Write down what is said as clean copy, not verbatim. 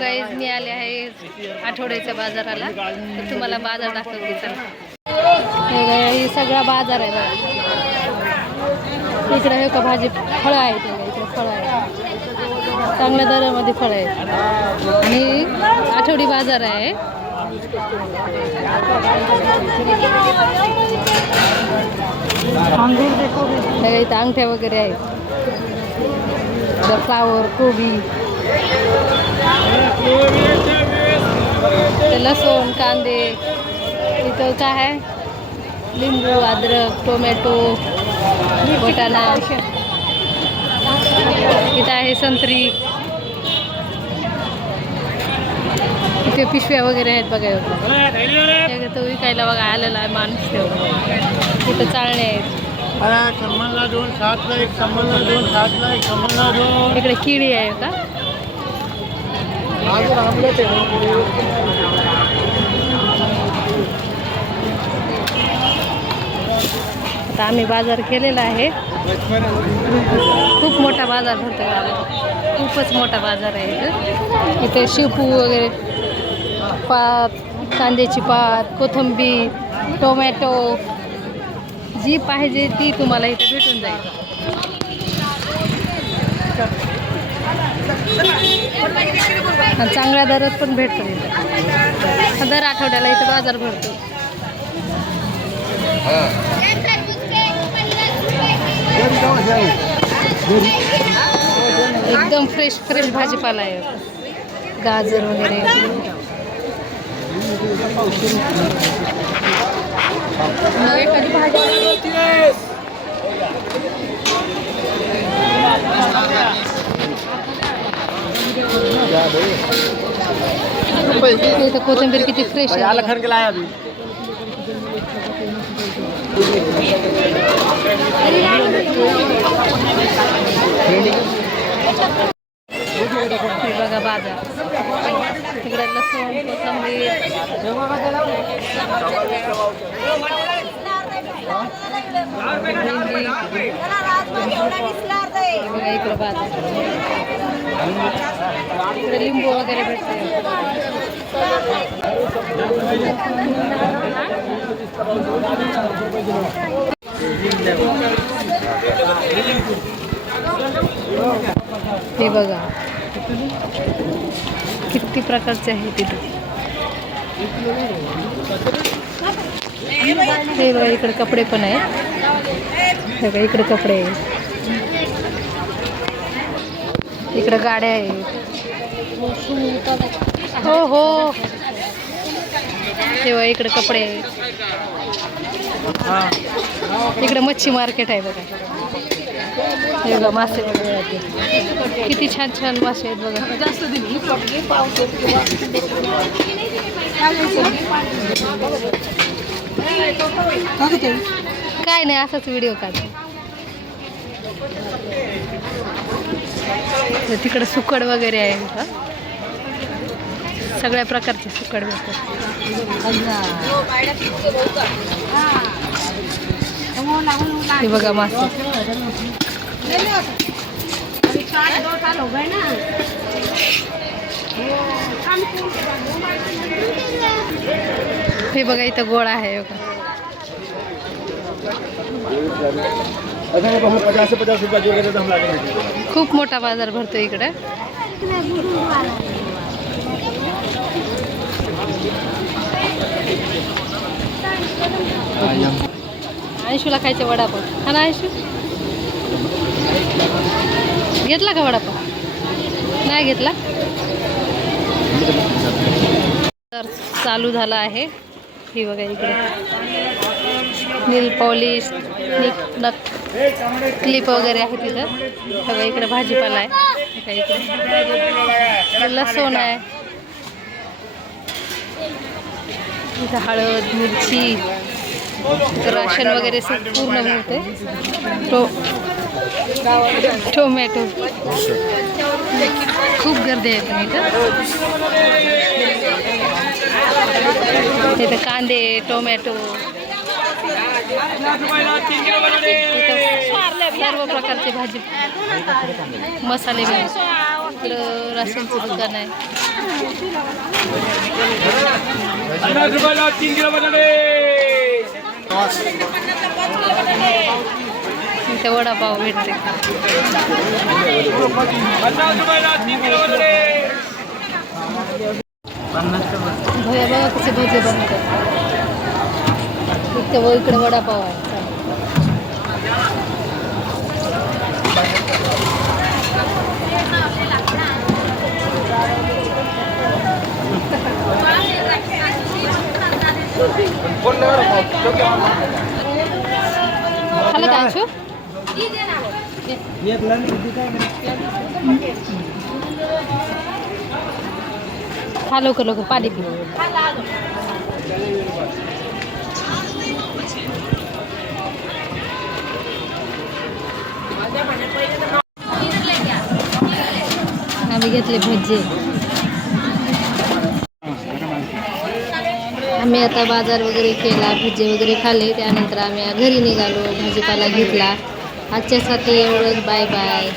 Guys मी आले आहे आठवड्याच्या बाजाराला, तर तुम्हाला बाजार दाखवते. चला हे सगळा बाजार आहे बघा. इकडे हे का भाजी फळं आहेत, इकडे फळं आहेत, चांगल्या दरामध्ये फळं आहेत आणि आठवडी बाजार आहे. इथं अंगठ्या वगैरे आहेत, फ्लावर, कोबी, लसूण, कांदे, इथं काय आहे, लिंबू, अद्रक, टोमॅटो, वाटाणा, इथं आहे संत्री, इथे पिशव्या वगैरे आहेत बघा. तो विकायला बघा आलेला आहे माणूस. इथं चाळणे आहेत, इकडे किडी आहे का. आता आम्ही बाजार केलेला आहे. खूप मोठा बाजार भरतो गावात, खूपच मोठा बाजार आहे. इथे शेपू वगैरे, पात, कांद्याची पात, कोथिंबीर, टोमॅटो, जी पाहिजे ती तुम्हाला इथे भेटून जाईल. चांगल्या दरात पण भेटतो इथं. दर आठवड्याला इथं बाजार भरतो. एकदम फ्रेश फ्रेश भाजीपाला आहे. गाजर वगैरे, एखादी भाजी इथं कोथिंबीर किती फ्रेश आहे. बघा बाजार, तिकडे लसूण, कोथिंबीर, बघा इकडे बाजार, इकडे लिंबू वगैरे भेटते. हे बघा किती प्रकारचे आहे तिथे. हे बघा इकडे कपडे पण आहे. हे बघा इकडे कपडे आहे, इकडे गाड्या आहेत. हो हो, हे बघा इकडे कपडे आहेत. इकडे मच्छी मार्केट आहे बघा. हे बघा मासे वगैरे आहेत, किती छान छान मासे आहेत बघा. काय नाही, असाच व्हिडिओ काढतो. तिकडे सुकड वगैरे आहे का, सगळ्या प्रकारचे सुकड भेटतात. हे बघा मासे, हे बघा इथं गोळा आहे. खूप मोठा बाजार भरतो इकडे. आयशूला खायचे वडापाव. हा ना आयशू, घेतला का वडापाव? नाही घेतला. तर चालू झाला आहे. ही बघा इकडे नील पॉलिश, नक, क्लिप वगैरे आहे तिथं. बघा इकडे भाजीपाला आहे. इकडे लसूण आहे, इथं हळद, मिरची, राशन वगैरे पूर्ण मिळते. टोमॅटो, खूप गर्दी आहे पण इथं कांदे, टोमॅटो, सर्व प्रकारचे भाजी मसाले मिळतात. इकडं राशनचं दुकान आहे. 50 रुपयाला 3 किलो बटाटे. इथे वडापाव भेटते. 50 रुपयाला 3 किलो बटाटे. भैया बघा कसे भजे बनवतात. इकडे वडापाव आहे. खालं का अंशू? खा लवकर लवकर पाणी पी. आम्ही घेतले भजे. आम्ही आता बाजार वगैरे केला, भजे वगैरे खाल्ले. त्यानंतर आम्ही घरी निघालो, भाजीपाला घेतला. आजच्यासाठी एवढंच. Bye bye.